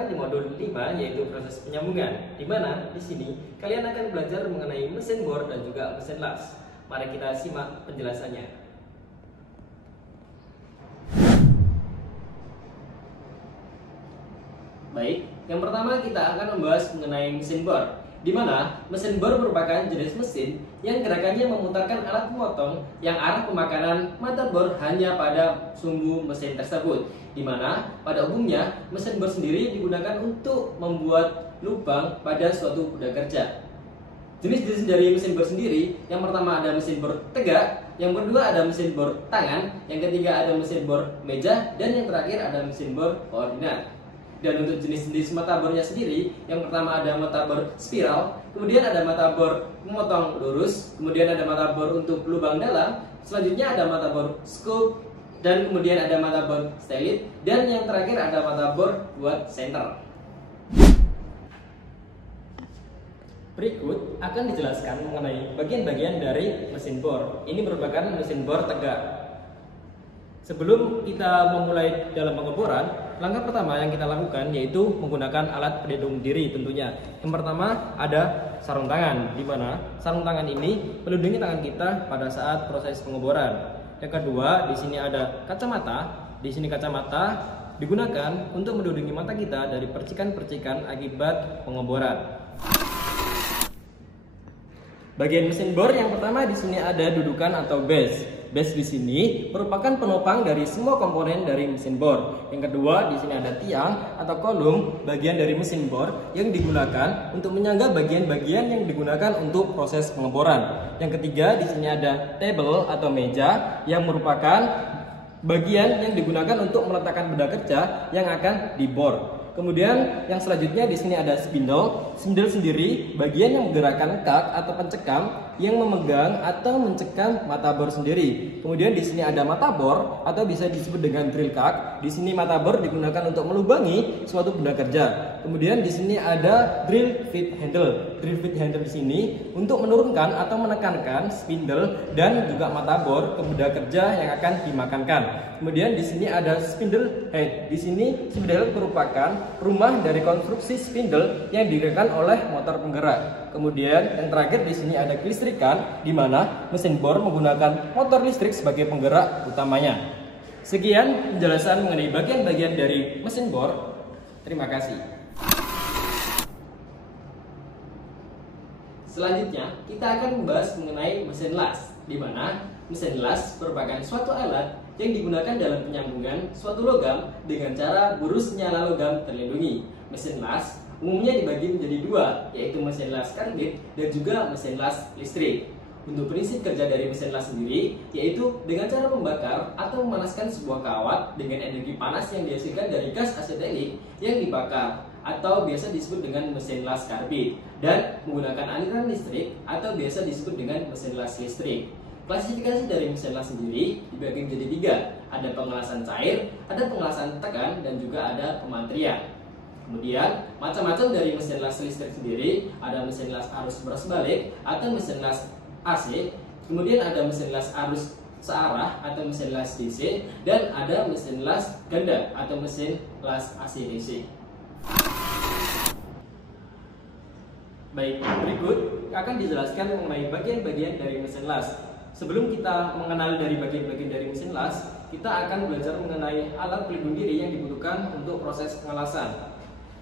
sekarang di modul 5 yaitu proses penyambungan, di mana di sini kalian akan belajar mengenai mesin bor dan juga mesin las. Mari kita simak penjelasannya. Baik, yang pertama kita akan membahas mengenai mesin bor, di mana mesin bor merupakan jenis mesin yang gerakannya memutarkan alat pemotong yang arah pemakaran mata bor hanya pada sumbu mesin tersebut, di mana pada umumnya mesin bor sendiri digunakan untuk membuat lubang pada suatu benda kerja. Jenis-jenis dari mesin bor sendiri, yang pertama ada mesin bor tegak, yang kedua ada mesin bor tangan, yang ketiga ada mesin bor meja, dan yang terakhir ada mesin bor koordinat. Dan untuk jenis-jenis mata bornya sendiri, yang pertama ada mata bor spiral, kemudian ada mata bor memotong lurus, kemudian ada mata bor untuk lubang dalam, selanjutnya ada mata bor scoop, dan kemudian ada mata bor stylet, dan yang terakhir ada mata bor buat center. Berikut akan dijelaskan mengenai bagian-bagian dari mesin bor. Ini merupakan mesin bor tegak. Sebelum kita memulai dalam pengeboran, langkah pertama yang kita lakukan yaitu menggunakan alat pelindung diri tentunya. Yang pertama ada sarung tangan, di mana sarung tangan ini melindungi tangan kita pada saat proses pengeboran. Yang kedua, di sini ada kacamata. Di sini kacamata digunakan untuk melindungi mata kita dari percikan-percikan akibat pengeboran. Bagian mesin bor yang pertama di sini ada dudukan atau base. Base di sini merupakan penopang dari semua komponen dari mesin bor. Yang kedua, di sini ada tiang atau kolom, bagian dari mesin bor yang digunakan untuk menyangga bagian-bagian yang digunakan untuk proses pengeboran. Yang ketiga, di sini ada table atau meja yang merupakan bagian yang digunakan untuk meletakkan benda kerja yang akan dibor. Kemudian yang selanjutnya di sini ada spindle. Spindle sendiri bagian yang menggerakkan kak atau pencekam yang memegang atau mencekam mata bor sendiri. Kemudian di sini ada mata bor atau bisa disebut dengan drill kak. Di sini mata bor digunakan untuk melubangi suatu benda kerja. Kemudian di sini ada drill feed handle. Drill feed handle di sini untuk menurunkan atau menekankan spindle dan juga mata bor ke benda kerja yang akan dimakankan. Kemudian di sini ada spindle head. Di sini spindle head merupakan rumah dari konstruksi spindle yang digerakkan oleh motor penggerak. Kemudian yang terakhir di sini ada kelistrikan, di mana mesin bor menggunakan motor listrik sebagai penggerak utamanya. Sekian penjelasan mengenai bagian-bagian dari mesin bor. Terima kasih. Selanjutnya kita akan membahas mengenai mesin las, di mana mesin las merupakan suatu alat yang digunakan dalam penyambungan suatu logam dengan cara burus nyala logam terlindungi. Mesin las umumnya dibagi menjadi dua, yaitu mesin las karbit dan juga mesin las listrik. Untuk prinsip kerja dari mesin las sendiri, yaitu dengan cara membakar atau memanaskan sebuah kawat dengan energi panas yang dihasilkan dari gas asetelik yang dibakar, atau biasa disebut dengan mesin las karbit, dan menggunakan aliran listrik atau biasa disebut dengan mesin las listrik. Klasifikasi dari mesin las sendiri dibagi menjadi tiga, ada pengelasan cair, ada pengelasan tekan, dan juga ada pemantrian. Kemudian macam-macam dari mesin las listrik sendiri, ada mesin las arus beras balik atau mesin las AC, kemudian ada mesin las arus searah atau mesin las DC, dan ada mesin las ganda atau mesin las AC DC. Baik, berikut akan dijelaskan mengenai bagian-bagian dari mesin las. Sebelum kita mengenal dari bagian-bagian dari mesin las, kita akan belajar mengenai alat pelindung diri yang dibutuhkan untuk proses pengelasan.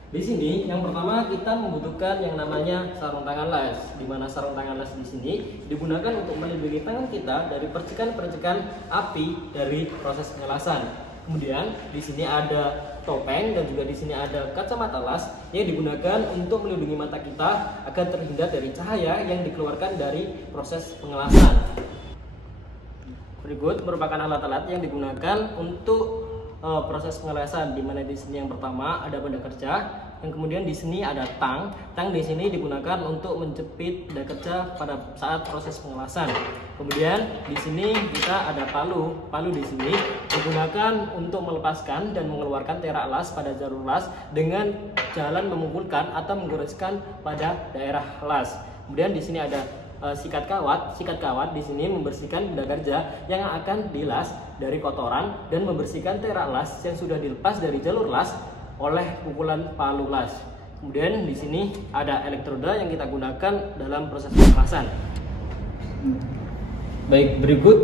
Di sini yang pertama kita membutuhkan yang namanya sarung tangan las, di mana sarung tangan las di sini digunakan untuk melindungi tangan kita dari percikan-percikan api dari proses pengelasan. Kemudian di sini ada topeng dan juga di sini ada kacamata las yang digunakan untuk melindungi mata kita agar terhindar dari cahaya yang dikeluarkan dari proses pengelasan. Berikut merupakan alat-alat yang digunakan untuk proses pengelasan, di mana di sini yang pertama ada benda kerja, yang kemudian di sini ada tang. Tang di sini digunakan untuk menjepit benda kerja pada saat proses pengelasan. Kemudian di sini kita ada palu. Palu di sini digunakan untuk melepaskan dan mengeluarkan terak las pada jalur las dengan jalan memukulkan atau menggoreskan pada daerah las. Kemudian di sini ada sikat kawat. Sikat kawat di sini membersihkan benda kerja yang akan dilas dari kotoran dan membersihkan terak las yang sudah dilepas dari jalur las oleh pukulan palu las. Kemudian di sini ada elektroda yang kita gunakan dalam proses pemanasan. Baik, berikut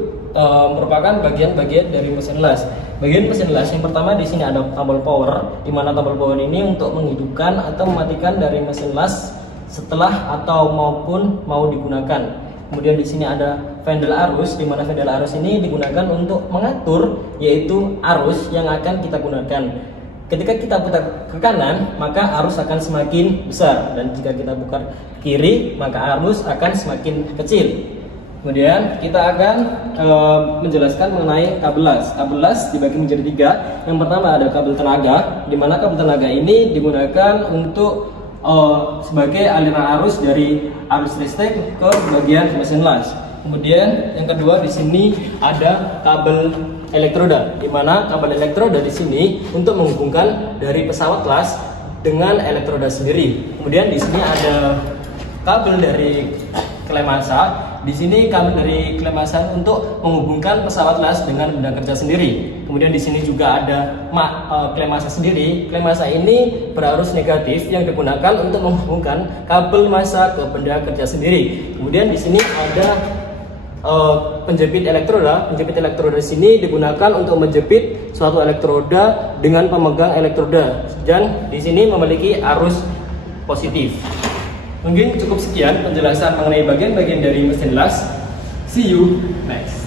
merupakan bagian-bagian dari mesin las. Bagian mesin las yang pertama di sini ada tombol power, di mana tombol power ini untuk menghidupkan atau mematikan dari mesin las setelah atau maupun mau digunakan. Kemudian di sini ada vendel arus, di mana vendel arus ini digunakan untuk mengatur yaitu arus yang akan kita gunakan. Ketika kita putar ke kanan, maka arus akan semakin besar, dan jika kita putar ke kiri, maka arus akan semakin kecil. Kemudian kita akan menjelaskan mengenai kabel las. Kabel las dibagi menjadi 3. Yang pertama ada kabel tenaga, di mana kabel tenaga ini digunakan untuk sebagai aliran arus dari arus listrik ke bagian mesin las. Kemudian yang kedua di sini ada kabel elektroda, di mana kabel elektroda di sini untuk menghubungkan dari pesawat las dengan elektroda sendiri. Kemudian di sini ada kabel dari klem massa. Di sini kabel dari klem massa untuk menghubungkan pesawat las dengan benda kerja sendiri. Kemudian di sini juga ada klem massa sendiri. Klem massa ini berarus negatif yang digunakan untuk menghubungkan kabel massa ke benda kerja sendiri. Kemudian di sini ada penjepit elektroda. Penjepit elektroda di sini digunakan untuk menjepit suatu elektroda dengan pemegang elektroda, dan di sini memiliki arus positif. Mungkin cukup sekian penjelasan mengenai bagian-bagian dari mesin las. See you next.